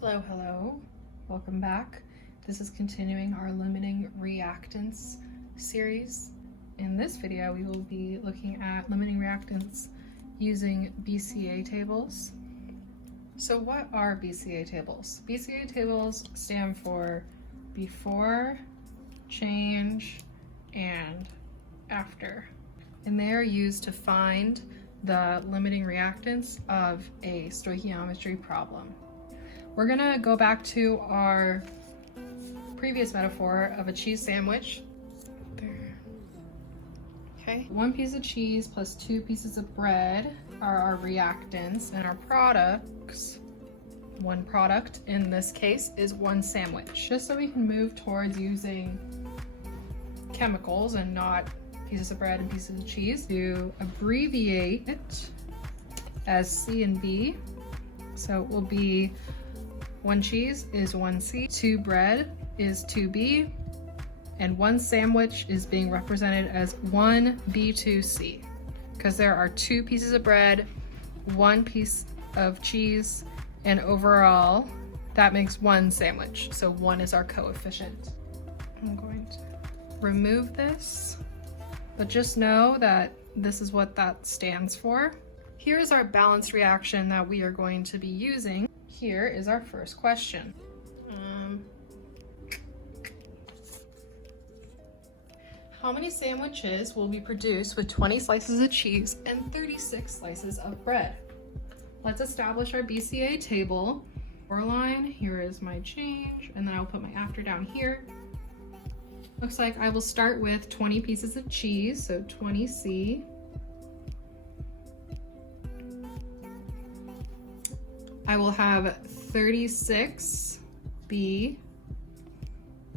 Hello, hello. Welcome back. This is continuing our limiting reactants series. In this video, we will be looking at limiting reactants using BCA tables. So what are BCA tables? BCA tables stand for before, change, and after. And they are used to find the limiting reactants of a stoichiometry problem. We're gonna go back to our previous metaphor of a cheese sandwich. There. Okay, 1 piece of cheese plus 2 pieces of bread are our reactants, and our products, one product in this case, is 1 sandwich. Just so we can move towards using chemicals and not pieces of bread and pieces of cheese, to abbreviate it as C and B. So it will be 1 cheese is 1C, 2 bread is 2B, and 1 sandwich is being represented as 1B2C, because there are 2 pieces of bread, 1 piece of cheese, and overall that makes 1 sandwich. So 1 is our coefficient. I'm going to remove this, but just know that this is what that stands for. Here's our balanced reaction that we are going to be using. Here is our first question. How many sandwiches will be produced with 20 slices of cheese and 36 slices of bread? Let's establish our BCA table. For line, here is my change, and then I'll put my after down here. Looks like I will start with 20 pieces of cheese, so 20C. I will have 36B,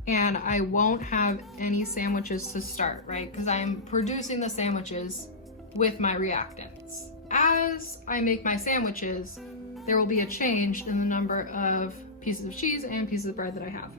and I won't have any sandwiches to start, right? Because I'm producing the sandwiches with my reactants. As I make my sandwiches, there will be a change in the number of pieces of cheese and pieces of bread that I have.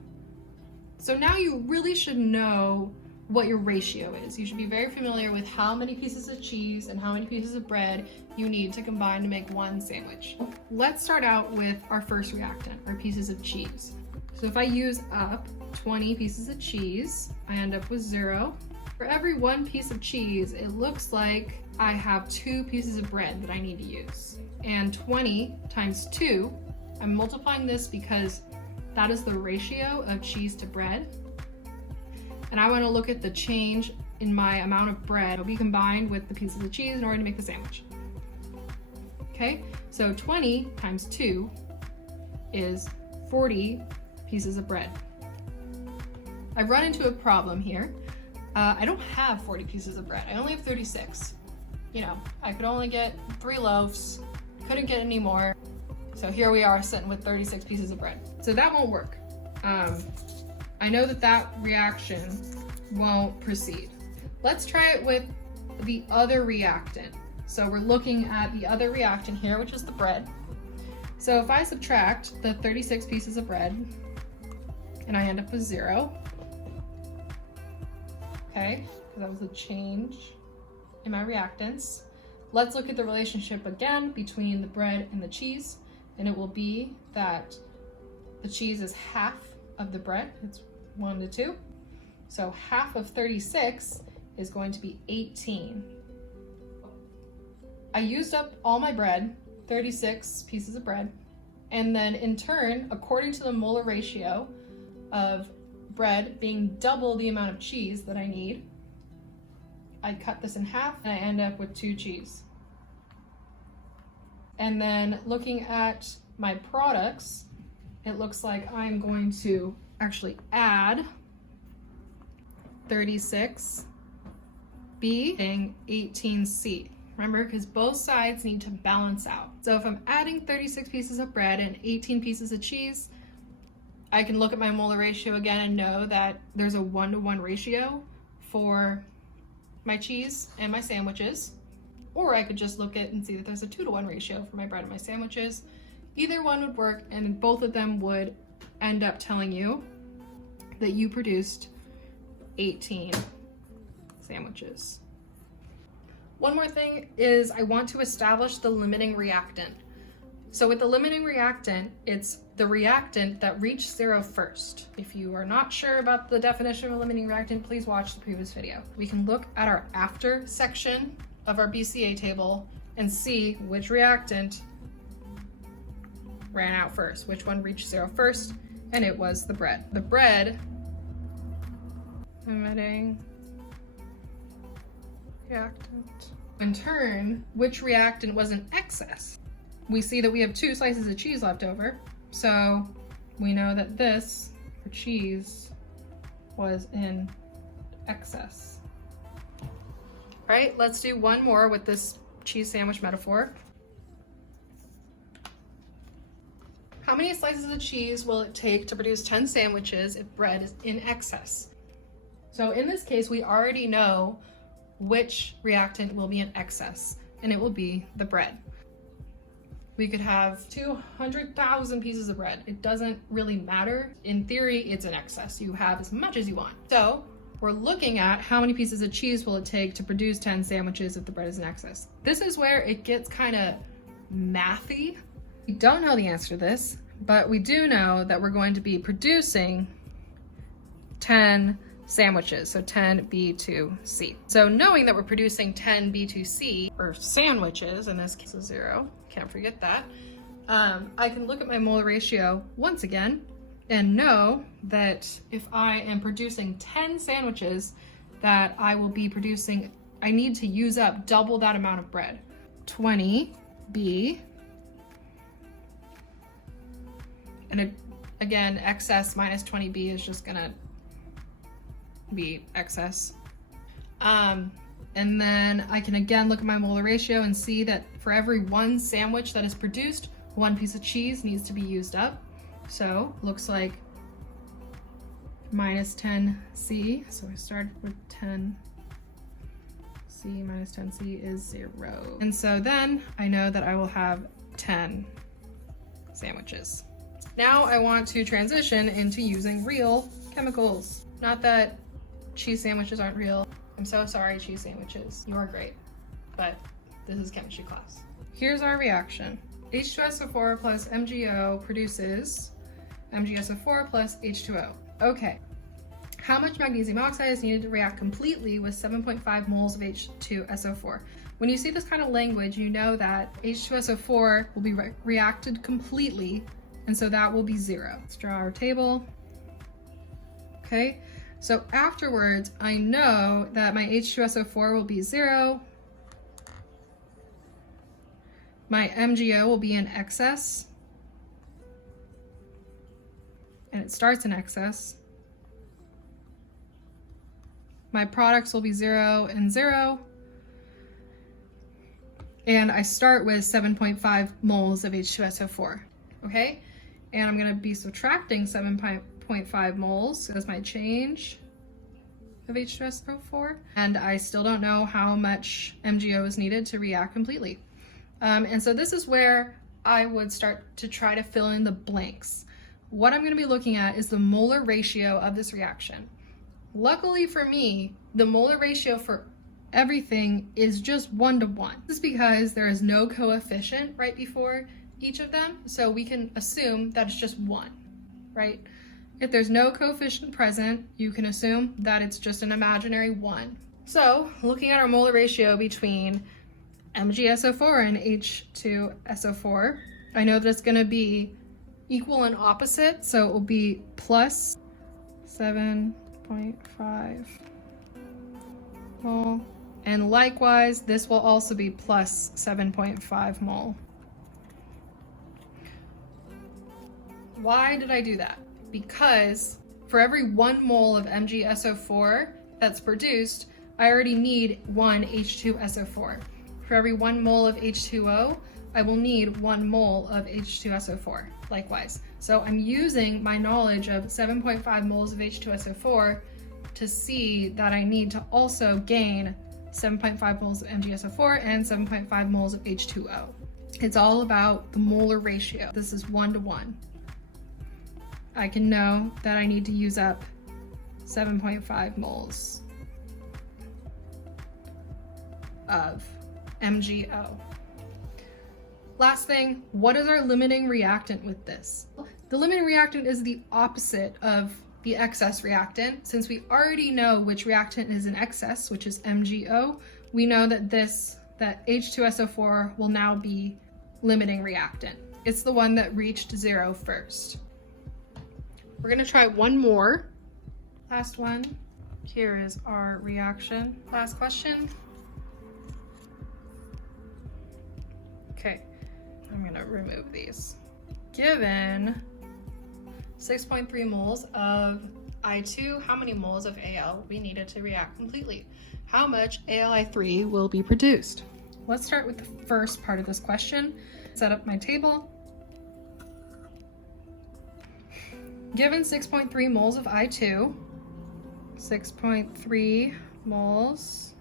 So now you really should know what your ratio is. You should be very familiar with how many pieces of cheese and how many pieces of bread you need to combine to make 1 sandwich. Let's start out with our first reactant, our pieces of cheese. So if I use up 20 pieces of cheese, I end up with 0. For every 1 piece of cheese, it looks like I have 2 pieces of bread that I need to use. And 20 times 2, I'm multiplying this because that is the ratio of cheese to bread. And I want to look at the change in my amount of bread will be combined with the pieces of cheese in order to make the sandwich. Okay, so 20 times 2 is 40 pieces of bread. I've run into a problem here. I don't have 40 pieces of bread. I only have 36. You know, I could only get 3 loaves, couldn't get any more. So here we are sitting with 36 pieces of bread. So that won't work. I know that reaction won't proceed. Let's try it with the other reactant. So we're looking at the other reactant here, which is the bread. So if I subtract the 36 pieces of bread, and I end up with 0, okay, that was a change in my reactants. Let's look at the relationship again between the bread and the cheese, and it will be that the cheese is half of the bread. It's 1 to 2. So half of 36 is going to be 18. I used up all my bread, 36 pieces of bread, and then in turn, according to the molar ratio of bread being double the amount of cheese that I need, I cut this in half and I end up with 2 cheese. And then looking at my products, it looks like I'm going to actually add 36B and 18C. Remember, because both sides need to balance out. So if I'm adding 36 pieces of bread and 18 pieces of cheese, I can look at my molar ratio again and know that there's a 1-to-1 ratio for my cheese and my sandwiches. Or I could just look at and see that there's a 2-to-1 ratio for my bread and my sandwiches. Either one would work, and both of them would end up telling you that you produced 18 sandwiches. One more thing is I want to establish the limiting reactant. So with the limiting reactant, it's the reactant that reached zero first. If you are not sure about the definition of a limiting reactant, please watch the previous video. We can look at our after section of our BCA table and see which reactant ran out first, which one reached zero first, and it was the bread. The bread limiting reactant. In turn, which reactant was in excess? We see that we have 2 slices of cheese left over, so we know that this for cheese was in excess. All right, let's do one more with this cheese sandwich metaphor. How many slices of cheese will it take to produce 10 sandwiches if bread is in excess? So in this case, we already know which reactant will be in excess, and it will be the bread. We could have 200,000 pieces of bread. It doesn't really matter. In theory, it's in excess. You have as much as you want. So we're looking at how many pieces of cheese will it take to produce 10 sandwiches if the bread is in excess. This is where it gets kind of mathy. We don't know the answer to this, but we do know that we're going to be producing 10 sandwiches, so 10 B2C. So knowing that we're producing 10 B2C, or sandwiches, in this case is 0, can't forget that, I can look at my molar ratio once again and know that if I am producing 10 sandwiches, that I will be producing, I need to use up double that amount of bread. 20 B, and again, excess minus 20B is just gonna be excess. And then I can again look at my molar ratio and see that for every 1 sandwich that is produced, 1 piece of cheese needs to be used up. So looks like minus 10C. So I started with 10C minus 10C is 0. And so then I know that I will have 10 sandwiches. Now I want to transition into using real chemicals. Not that cheese sandwiches aren't real. I'm so sorry, cheese sandwiches. You are great, but this is chemistry class. Here's our reaction. H2SO4 plus MgO produces MgSO4 plus H2O. Okay, how much magnesium oxide is needed to react completely with 7.5 moles of H2SO4? When you see this kind of language, you know that H2SO4 will be reacted completely, and so that will be 0. Let's draw our table. Okay. So afterwards, I know that my H2SO4 will be 0. My MgO will be in excess. And it starts in excess. My products will be 0 and 0. And I start with 7.5 moles of H2SO4. Okay? And I'm going to be subtracting 7.5 moles, so that's my change of H2SO4, and I still don't know how much MgO is needed to react completely. And so this is where I would start to try to fill in the blanks. What I'm going to be looking at is the molar ratio of this reaction. Luckily for me, the molar ratio for everything is just 1:1. This is because there is no coefficient right before each of them, so we can assume that it's just 1, right? If there's no coefficient present, you can assume that it's just an imaginary 1. So looking at our molar ratio between MgSO4 and H2SO4, I know that it's going to be equal and opposite, so it will be plus 7.5 mole. And likewise, this will also be plus 7.5 mole. Why did I do that? Because for every 1 mole of MgSO4 that's produced, I already need 1 H2SO4. For every 1 mole of H2O, I will need 1 mole of H2SO4, likewise. So I'm using my knowledge of 7.5 moles of H2SO4 to see that I need to also gain 7.5 moles of MgSO4 and 7.5 moles of H2O. It's all about the molar ratio. This is 1:1. I can know that I need to use up 7.5 moles of MgO. Last thing, what is our limiting reactant with this? The limiting reactant is the opposite of the excess reactant. Since we already know which reactant is in excess, which is MgO, we know that H2SO4 will now be limiting reactant. It's the one that reached 0 first. We're gonna try one more. Last one. Here is our reaction. Last question. Okay, I'm gonna remove these. Given 6.3 moles of I2, how many moles of Al we needed to react completely? How much AlI3 will be produced? Let's start with the first part of this question. Set up my table. Given 6.3 moles of I2, 6.3 moles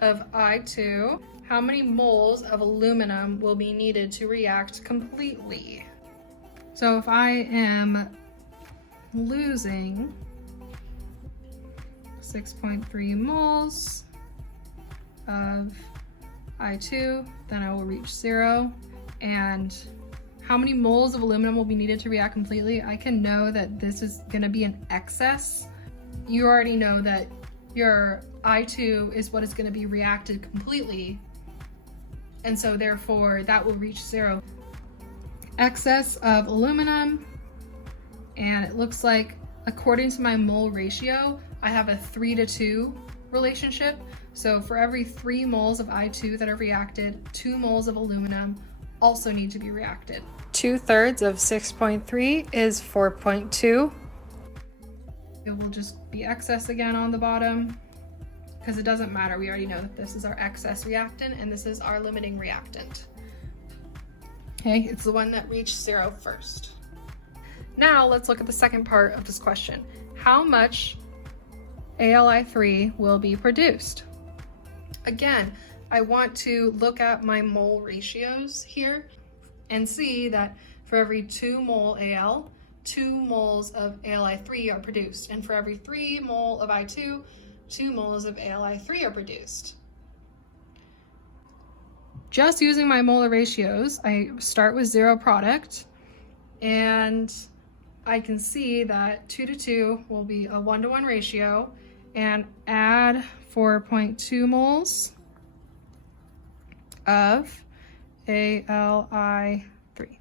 of I2, how many moles of aluminum will be needed to react completely? So if I am losing 6.3 moles of I2, then I will reach 0. And how many moles of aluminum will be needed to react completely? I can know that this is gonna be an excess. You already know that your I2 is what is gonna be reacted completely. And so therefore that will reach 0. Excess of aluminum, and it looks like according to my mole ratio, I have a 3:2 relationship. So for every 3 moles of I2 that are reacted, 2 moles of aluminum also need to be reacted. 2/3 of 6.3 is 4.2. It will just be excess again on the bottom because it doesn't matter. We already know that this is our excess reactant and this is our limiting reactant. Okay, it's the one that reached 0 first. Now let's look at the second part of this question. How much AlI3 will be produced? Again, I want to look at my mole ratios here and see that for every 2 mole Al, 2 moles of AlI3 are produced. And for every 3 mole of I2, 2 moles of AlI3 are produced. Just using my molar ratios, I start with 0 product, and I can see that 2:2 will be a 1:1 ratio, and add 4.2 moles of AlI3.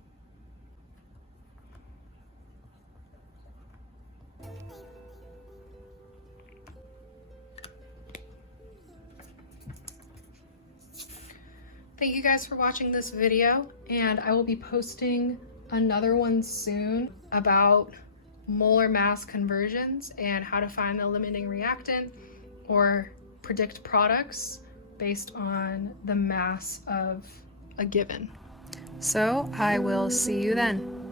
Thank you guys for watching this video, and I will be posting another one soon about molar mass conversions and how to find the limiting reactant or predict products based on the mass of a given. So I will see you then.